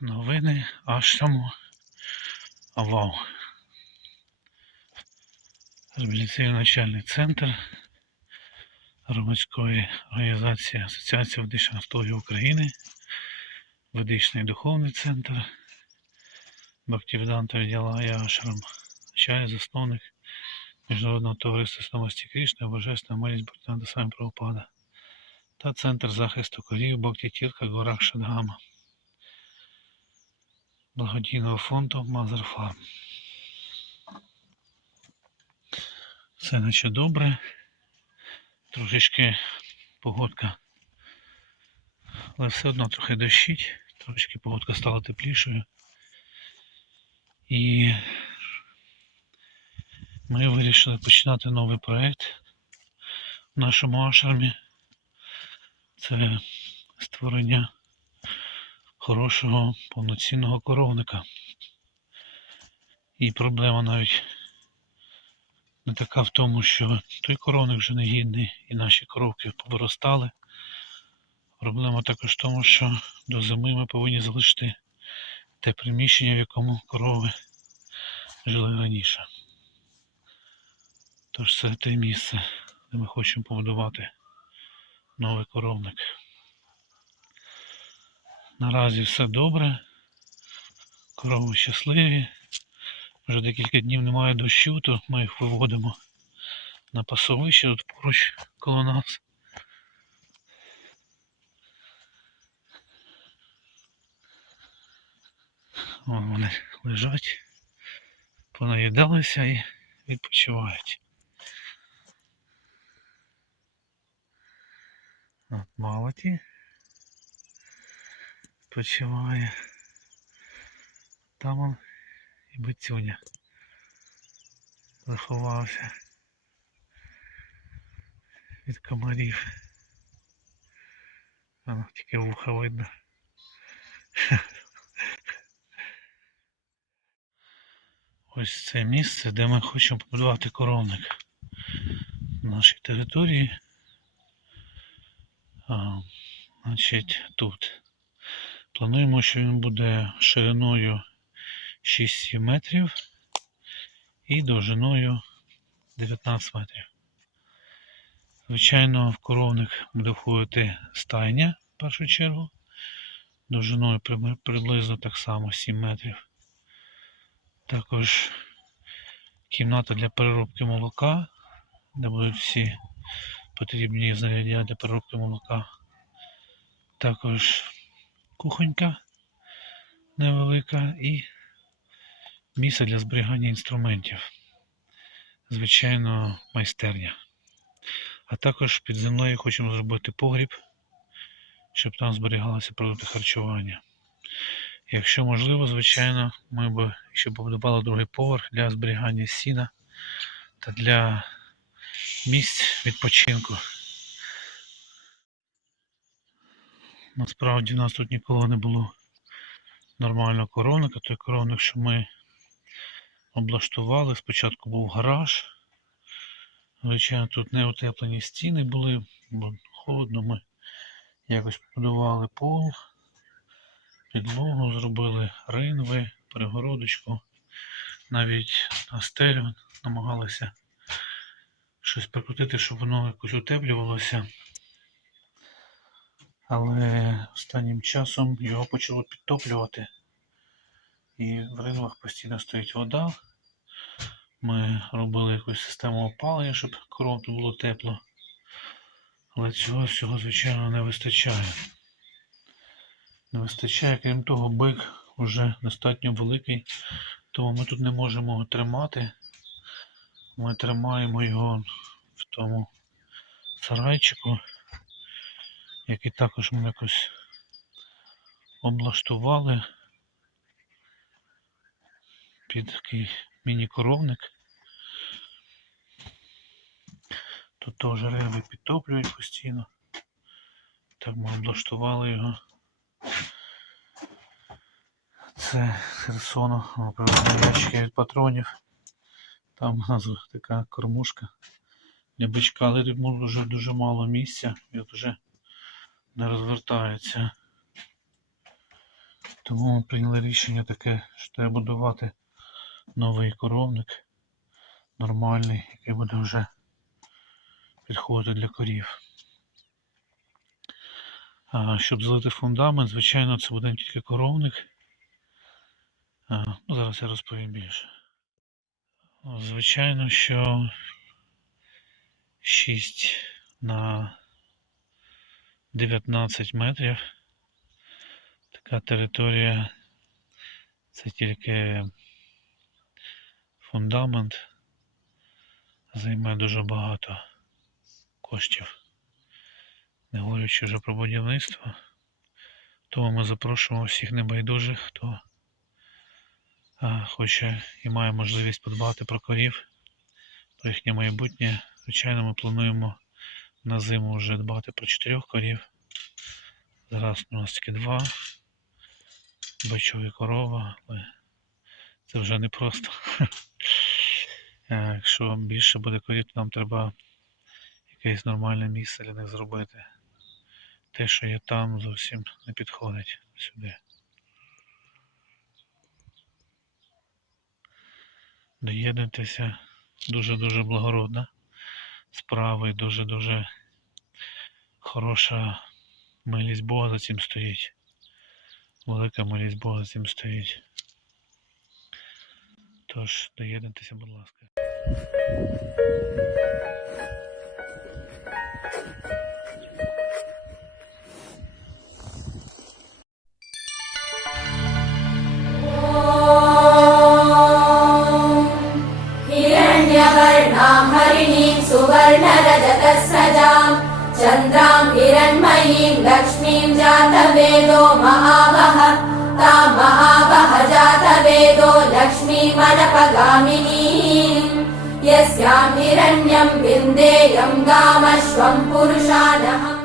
новини аж тому Авау. Реабілітаційний навчальний центр громадської організації Асоціація ведичних стологів України, ведичний духовний центр, Бхактивіданта Відділая Ашрам, чай, засновник Міжнародного товариства Свідомості Крішни, Божественна милість Бхактивіданта Самі Прабхупада та Центр захисту корів Бхактітірка Горах Шадгама благодійного фонду Farm. Все наче добре. Трошечки погодка. Але все одно трохи дощить, трошечки погодка стала теплішою. І ми вирішили починати новий проєкт в нашому ашрамі. Це створення хорошого повноцінного коровника. І проблема навіть не така в тому, що той коровник вже не гідний і наші коровки повиростали. Проблема також в тому, що до зими ми повинні залишити те приміщення, в якому корови жили раніше. Тож це те місце, де ми хочемо побудувати новий коровник. Наразі все добре. Корови щасливі. Вже декілька днів немає дощу, то ми їх виводимо на пасовище тут поруч коло нас. Вон вони лежать, понаїдалися і відпочивають. От молоді відпочиває. Там он і Бицюня заховався від комарів. Воно тільки вуха видно. Ось це місце, де ми хочемо побудувати коровник на нашій території. А, значить, тут. Плануємо, що він буде шириною 6 метрів і довжиною 19 метрів. Звичайно, в коровник буде входити стайня в першу чергу, довжиною приблизно так само 7 метрів. Також кімната для переробки молока, де будуть всі потрібні знаряддя для переробки молока. Також кухонька невелика і місце для зберігання інструментів. Звичайно, майстерня. А також під землею хочемо зробити погріб, щоб там зберігалися продукти харчування. Якщо можливо, звичайно, ми б ще побудували другий поверх для зберігання сіна та для місць відпочинку. Насправді в нас тут ніколи не було нормального коровника. Той коровник, що ми облаштували, спочатку був гараж. Звичайно, тут не утеплені стіни були, бо холодно ми якось побудували пол, підлогу, зробили ринви, перегородочку. Навіть на стелю намагалися щось прикрутити, щоб воно якось утеплювалося. Але останнім часом його почало підтоплювати. І в ринвах постійно стоїть вода. Ми робили якусь систему опалення, щоб коров тут було тепло. Але цього всього, звичайно, не вистачає. Не вистачає, крім того, бик вже достатньо великий, тому ми тут не можемо його тримати. Ми тримаємо його в тому сарайчику, який також ми якось облаштували під такий міні-коровник. Тут теж риби підтоплюють постійно. Так ми облаштували його. Це Херсону, О, привезли ящики від патронів. Там у нас така кормушка для бичка, але тут дуже дуже мало місця, і от вже не розвертається. Тому ми прийняли рішення таке, що треба будувати новий коровник, нормальний, який буде вже підходити для корів. А, щоб злити фундамент, звичайно, це буде тільки коровник. А, ну, зараз я розповім більше. Звичайно, що 6 на 19 метрів. Така територія. Це тільки фундамент. Займає дуже багато коштів. Не говорячи вже про будівництво. Тому ми запрошуємо всіх небайдужих, хто хоче і має можливість подбати про корів, про їхнє майбутнє. Звичайно, ми плануємо на зиму вже дбати про чотирьох корів. Зараз у нас тільки два. Бичові корова, але це вже не просто. Е, Якщо більше буде корів, то нам треба якесь нормальне місце для них зробити. Те, що є там, зовсім не підходить сюди. Доєднуйтеся дуже-дуже благородна справа і дуже-дуже хороша милість Бога за цим стоїть. Велика милість Бога за цим стоїть. Тож, доєднуйтеся, будь ласка. हिरण्यवर्णां हरिणीं सुवर्णरजतस्रजां चन्द्रां हिरण्मयीं लक्ष्मीं जातवेदो महावः ता महावः जातवेदो लक्ष्मीमनपगामिनी। यस्याम् हिरण्यम् विन्देयम् गामश्वम् पुरुषानः